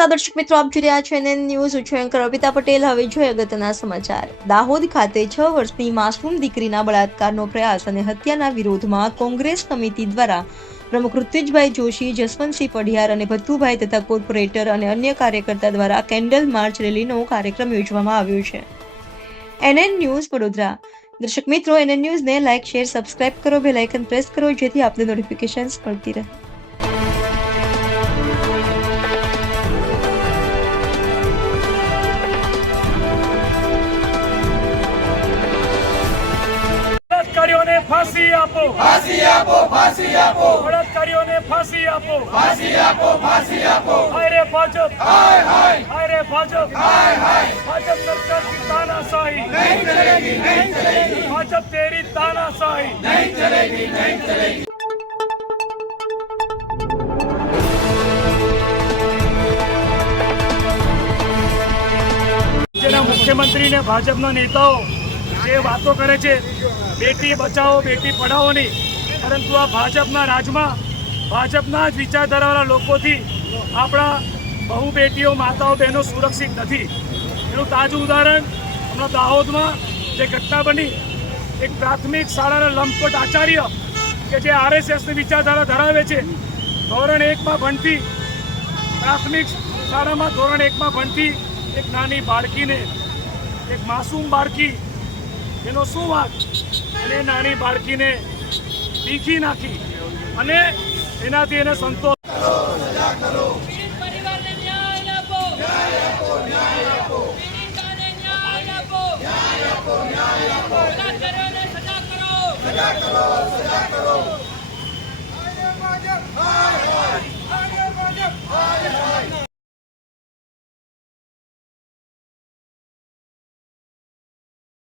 નમસ્કાર દર્શક મિત્રો, આપ જોઈ રહ્યા છો NN ન્યૂઝ. હું છું એન્કર અર્પિતા પટેલ. હવે જોઈએ અગત્યના સમાચાર. દાહોદ ખાતે 6 વર્ષની માસૂમ દીકરીના બળાત્કારનો પ્રયાસ અને હત્યાના વિરોધમાં કોંગ્રેસ સમિતિ દ્વારા પ્રમુખ ઋત્વિજભાઈ જોશી, જસવંતસિંહ પઢિયાર અને ભથ્થુભાઈ તથા કોર્પોરેટર અને અન્ય કાર્યકર્તા દ્વારા કેન્ડલ માર્ચ રેલીનો કાર્યક્રમ યોજવામાં આવ્યો છે. NN news Vadodara. દર્શક મિત્રો, NN ન્યૂઝને લાઇક, શેર, સબસ્ક્રાઇબ કરો, બેલ આઇકન પ્રેસ કરો જેથી આપને નોટિફિકેશન્સ મળતી રહે. બળાત્કારીઓને ફાંસી આપો, ફાંસી આપો, ફાંસી આપો, બળાત્કારીઓને ફાંસી આપો, ફાંસી આપો, ફાંસી આપો. હાય રે ભાજપ, હાય હાય, હાય રે ભાજપ, હાય હાય. भाजप सरकार की तानाशाही नहीं चलेगी, नहीं चलेगी, भाजप तेरी तानाशाही नहीं चलेगी, नहीं चलेगी. જેના મુખ્યમંત્રી ને ભાજપના નેતાઓ જે વાતો કરે છે બેટી બચાવો બેટી પઢાઓની, પરંતુ આ ભાજપના રાજમાં ભાજપના જ વિચારધારાવાળા લોકોથી આપણા બહુ બેટીઓ માતાઓ બહેનો સુરક્ષિત નથી. એનું તાજું ઉદાહરણ હમણાં દાહોદમાં જે ઘટના બની, એક પ્રાથમિક શાળાના લંપટ આચાર્ય કે જે RSSની વિચારધારા ધરાવે છે, ધોરણ 1માં ભણતી પ્રાથમિક શાળામાં ધોરણ 1માં ભણતી એક નાની બાળકીને, એક માસૂમ બાળકી, એનો શું વાંક, અને નાની બાળકીને પીખી નાખી અને એનાથી એને સંતોષ. પરિવારને ન્યાય આપો, ન્યાય આપો, ન્યાય આપો, પીડિતાને ન્યાય આપો, ન્યાય આપો, ન્યાય આપો, બળાત્કારીઓને સજા કરો, સજા કરો, સજા કરો. હાય ભાજપ, હાય